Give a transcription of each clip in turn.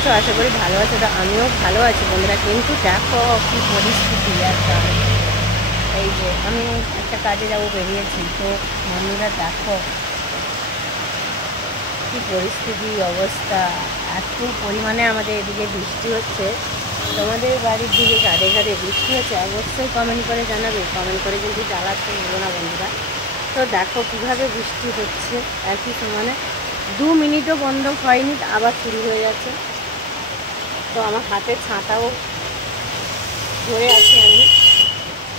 আছো? আশা করি ভালো আছো। তো আমিও ভালো আছি বন্ধুরা, কিন্তু দেখো কি পরিস্থিতি একটা। এই যে আমি একটা কাজে যাবো বেরিয়েছি, তো বন্ধুরা দেখো কি পরিস্থিতি অবস্থা। এত পরিমাণে আমাদের এদিকে বৃষ্টি হচ্ছে। তোমাদের বাড়ির দিকে গাড়ে গাড়ে বৃষ্টি হচ্ছে অবশ্যই কমেন্ট করে জানাবে। কমেন্ট করে কিন্তু জ্বালাতে হবো না বন্ধুরা। তো দেখো কীভাবে বৃষ্টি হচ্ছে একই সমানে, 2 মিনিটও বন্ধ হয়নি, আবার শুরু হয়ে যাচ্ছে। তো আমার হাতে ছাতাও ধরে আছি আমি,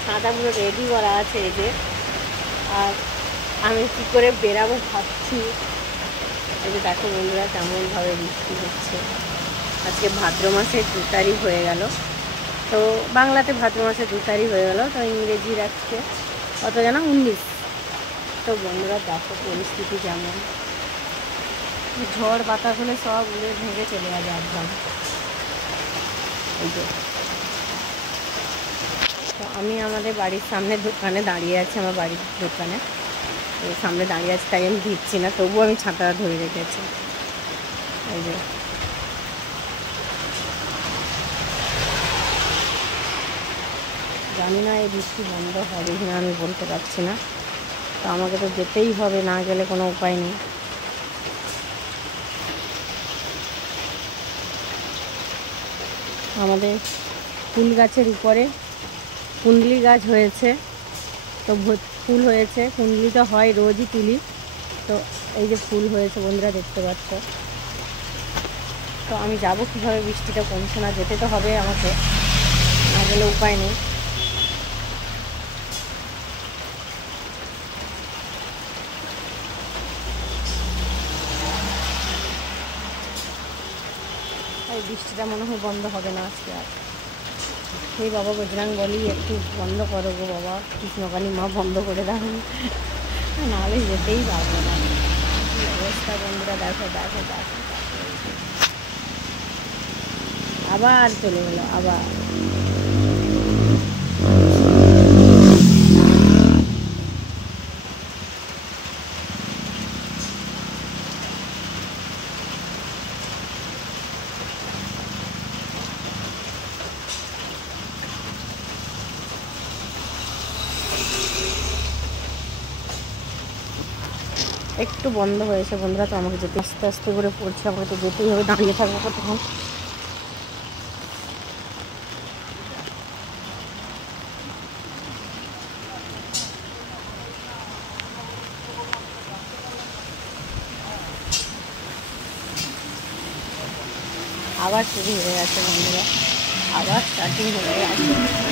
ছাতা পুরো রেডি করা আছে এই যে। আর আমি কী করে বেরাবো ভাবছি। এই যে দেখো বন্ধুরা কেমনভাবে বৃষ্টি হচ্ছে। আজকে ভাদ্র মাসের 2 তারিখ হয়ে গেল। তো বাংলাতে ভাদ্র মাসের 2 তারিখ হয়ে গেল, তো ইংরেজির আজকে কত যেন 19। তো বন্ধুরা দেখো পরিস্থিতি কেমন, ঝড় বাতাস হলে সব উড়ে ভেঙে চলে যাবে একদম। এই যে তো আমি আমাদের বাড়ির সামনে দোকানে দাঁড়িয়ে আছি, আমার বাড়ির দোকানে সামনে দাঁড়িয়ে আছি, তাই আমি ভিজছি না, তবুও আমি ছাতা ধরে রেখেছি। এই যে জানি না এই বৃষ্টি বন্ধ হবে কিনা, আমি বলতে পারছি না। তো আমাকে তো যেতেই হবে, না গেলে কোনো উপায় নেই। আমাদের ফুল গাছের উপরে কুণ্ডলি গাছ হয়েছে, তো ফুল হয়েছে। কুণ্ডলি তো হয়, রোজই তুলি। তো এই যে ফুল হয়েছে বন্ধুরা দেখতে পাচ্ছ। তো আমি যাব কীভাবে, বৃষ্টিটা কমছে না, যেতে তো হবে আমাকে, না গেলে উপায় নেই। এই বৃষ্টিটা মনে হয় বন্ধ হবে না আজকে আর। সেই বাবা বজরাং বলি একটু বন্ধ করো গো বাবা, কৃষ্ণকালী মা বন্ধ করে দাও, নাহলে যেতেই পারবো না। কী অবস্থা বন্ধুরা দেখো দেখো দেখো, আবার চলে গেলো আবার। একটু বন্ধ হয়েছে বন্ধুরা, তো আমাকে যেতে আস্তে আস্তে করে পড়ছে, আমাকে তো যেতেই হবে, দাঁড়িয়ে থাকবো কতক্ষণ। আবার শুরু হয়ে গেছে বন্ধুরা, আবার স্টার্টিং হয়ে গেছে।